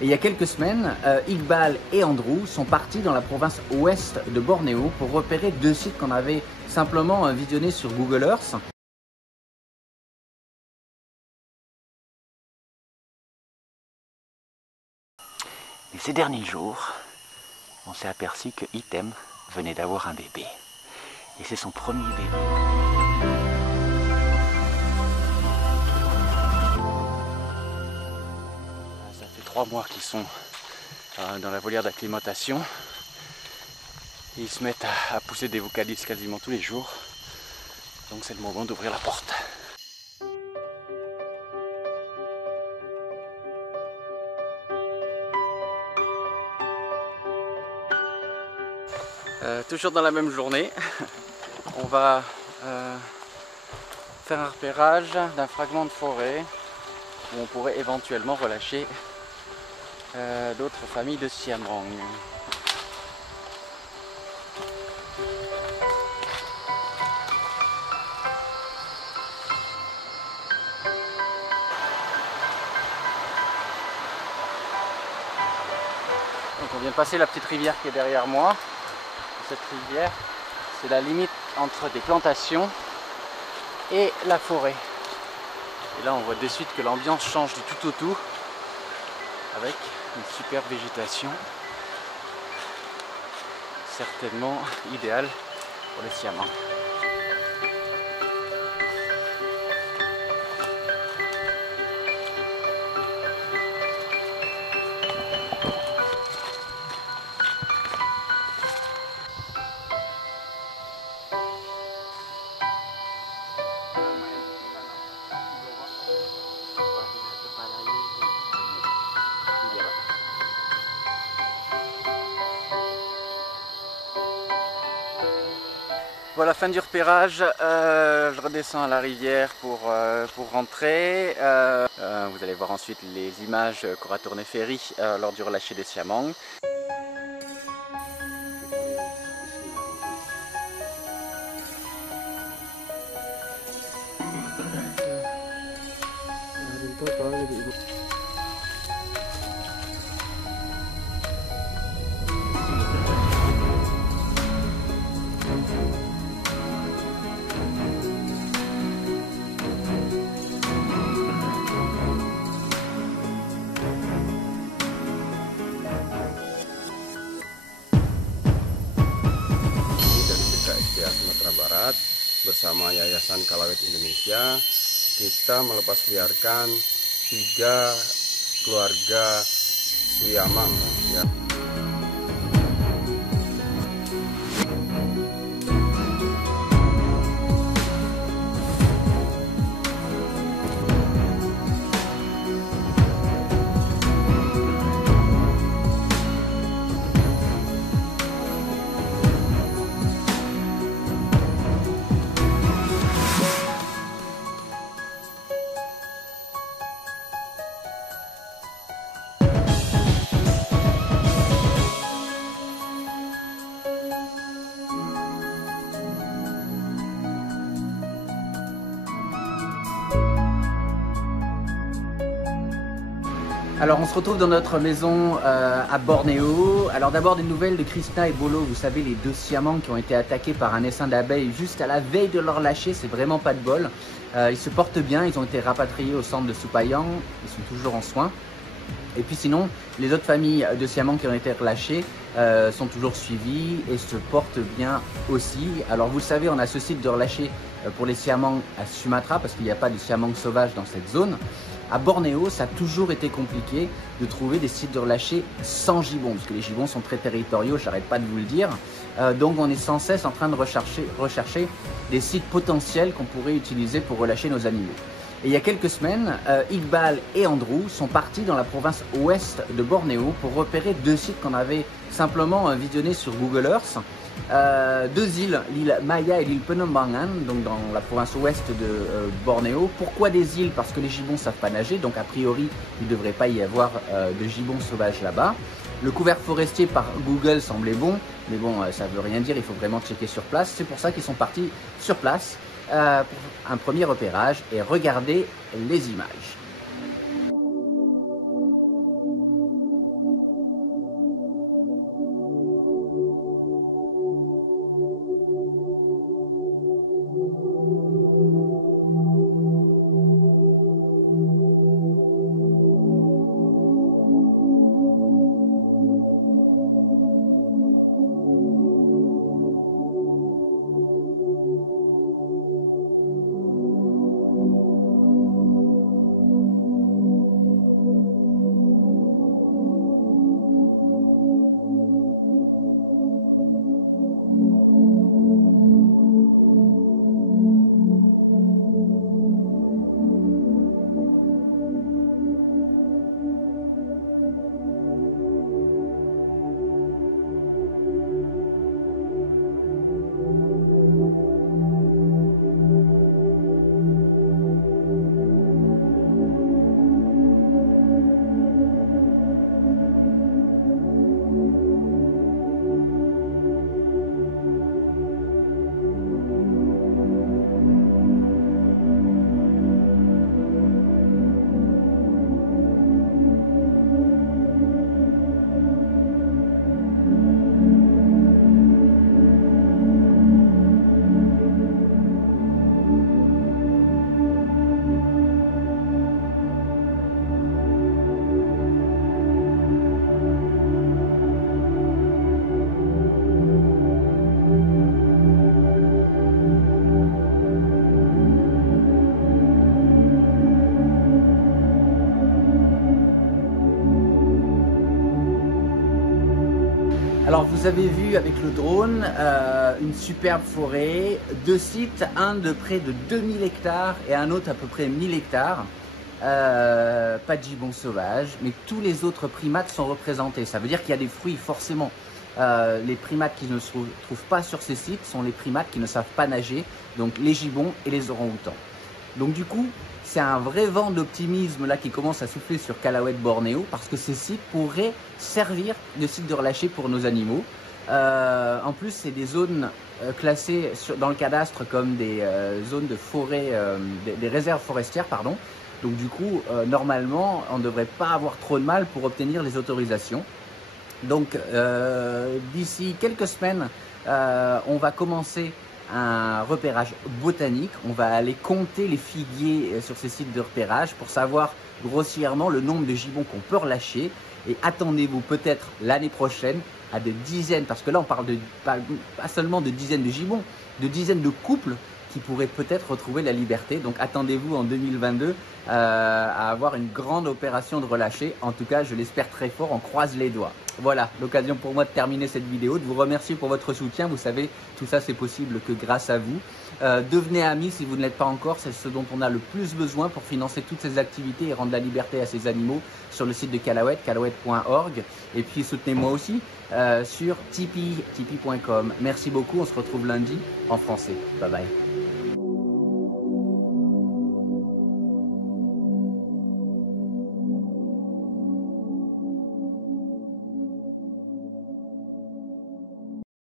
Et il y a quelques semaines, Iqbal et Andrew sont partis dans la province ouest de Bornéo pour repérer deux sites qu'on avait simplement visionnés sur Google Earth. Et ces derniers jours, on s'est aperçu que Item venait d'avoir un bébé. Et c'est son premier bébé. Ça fait 3 mois qu'ils sont dans la volière d'acclimatation. Ils se mettent à pousser des vocalises quasiment tous les jours. Donc c'est le moment d'ouvrir la porte. Toujours dans la même journée, on va faire un repérage d'un fragment de forêt où on pourrait éventuellement relâcher d'autres familles de siamangs. Donc on vient de passer la petite rivière qui est derrière moi. Cette rivière, c'est la limite entre des plantations et la forêt. Et là on voit de suite que l'ambiance change du tout au tout avec une super végétation certainement idéale pour les siamangs. Voilà, fin du repérage, je redescends à la rivière pour rentrer. Vous allez voir ensuite les images qu'aura tourné Ferry lors du relâcher des siamangs. Sumatera Barat bersama Yayasan Kalawet Indonesia, kita melepas liarkan 3 keluarga siamang ya. Alors on se retrouve dans notre maison à Bornéo. Alors d'abord des nouvelles de Krishna et Bolo, vous savez les deux siamangs qui ont été attaqués par un essaim d'abeilles juste à la veille de leur lâcher, c'est vraiment pas de bol. Ils se portent bien, ils ont été rapatriés au centre de Supayang, ils sont toujours en soins. Et puis sinon, les autres familles de siamangs qui ont été relâchées sont toujours suivies et se portent bien aussi. Alors vous le savez, on a ce site de relâcher pour les siamangs à Sumatra parce qu'il n'y a pas de siamangs sauvages dans cette zone. À Bornéo, ça a toujours été compliqué de trouver des sites de relâcher sans gibbons, parce que les gibbons sont très territoriaux, j'arrête pas de vous le dire. Donc on est sans cesse en train de rechercher des sites potentiels qu'on pourrait utiliser pour relâcher nos animaux. Et il y a quelques semaines, Iqbal et Andrew sont partis dans la province ouest de Bornéo pour repérer deux sites qu'on avait simplement visionnés sur Google Earth. Deux îles, l'île Maya et l'île Penombangan, donc dans la province ouest de Bornéo. Pourquoi des îles? Parce que les gibbons ne savent pas nager, donc a priori il ne devrait pas y avoir de gibbons sauvages là-bas. Le couvert forestier par Google semblait bon, mais bon, ça ne veut rien dire, il faut vraiment checker sur place. C'est pour ça qu'ils sont partis sur place pour un premier repérage et regarder les images. Alors vous avez vu avec le drone une superbe forêt, 2 sites, un de près de 2000 hectares et un autre à peu près 1000 hectares. Pas de gibbon sauvage, mais tous les autres primates sont représentés. Ça veut dire qu'il y a des fruits forcément. Les primates qui ne se trouvent pas sur ces sites sont les primates qui ne savent pas nager, donc les gibbons et les orang-outans. Donc du coup, c'est un vrai vent d'optimisme là qui commence à souffler sur Calauet Bornéo parce que ces sites pourraient servir de sites de relâcher pour nos animaux. En plus, c'est des zones classées dans le cadastre comme des zones de forêt, des réserves forestières, pardon. Donc du coup, normalement, on ne devrait pas avoir trop de mal pour obtenir les autorisations. Donc d'ici quelques semaines, on va commencer un repérage botanique. On va aller compter les figuiers sur ces sites de repérage pour savoir grossièrement le nombre de gibbons qu'on peut relâcher. Et attendez-vous peut-être l'année prochaine à des dizaines, parce que là on parle de pas seulement de dizaines de gibbons, de dizaines de couples qui pourraient peut-être retrouver la liberté. Donc attendez-vous en 2022 à avoir une grande opération de relâcher. En tout cas, je l'espère très fort, on croise les doigts. Voilà, l'occasion pour moi de terminer cette vidéo, de vous remercier pour votre soutien. Vous savez, tout ça c'est possible que grâce à vous. Devenez amis si vous ne l'êtes pas encore, c'est ce dont on a le plus besoin pour financer toutes ces activités et rendre la liberté à ces animaux sur le site de Calauet, calauet.org. Et puis soutenez-moi aussi sur Tipeee, tipeee.com. Merci beaucoup, on se retrouve lundi en français. Bye bye.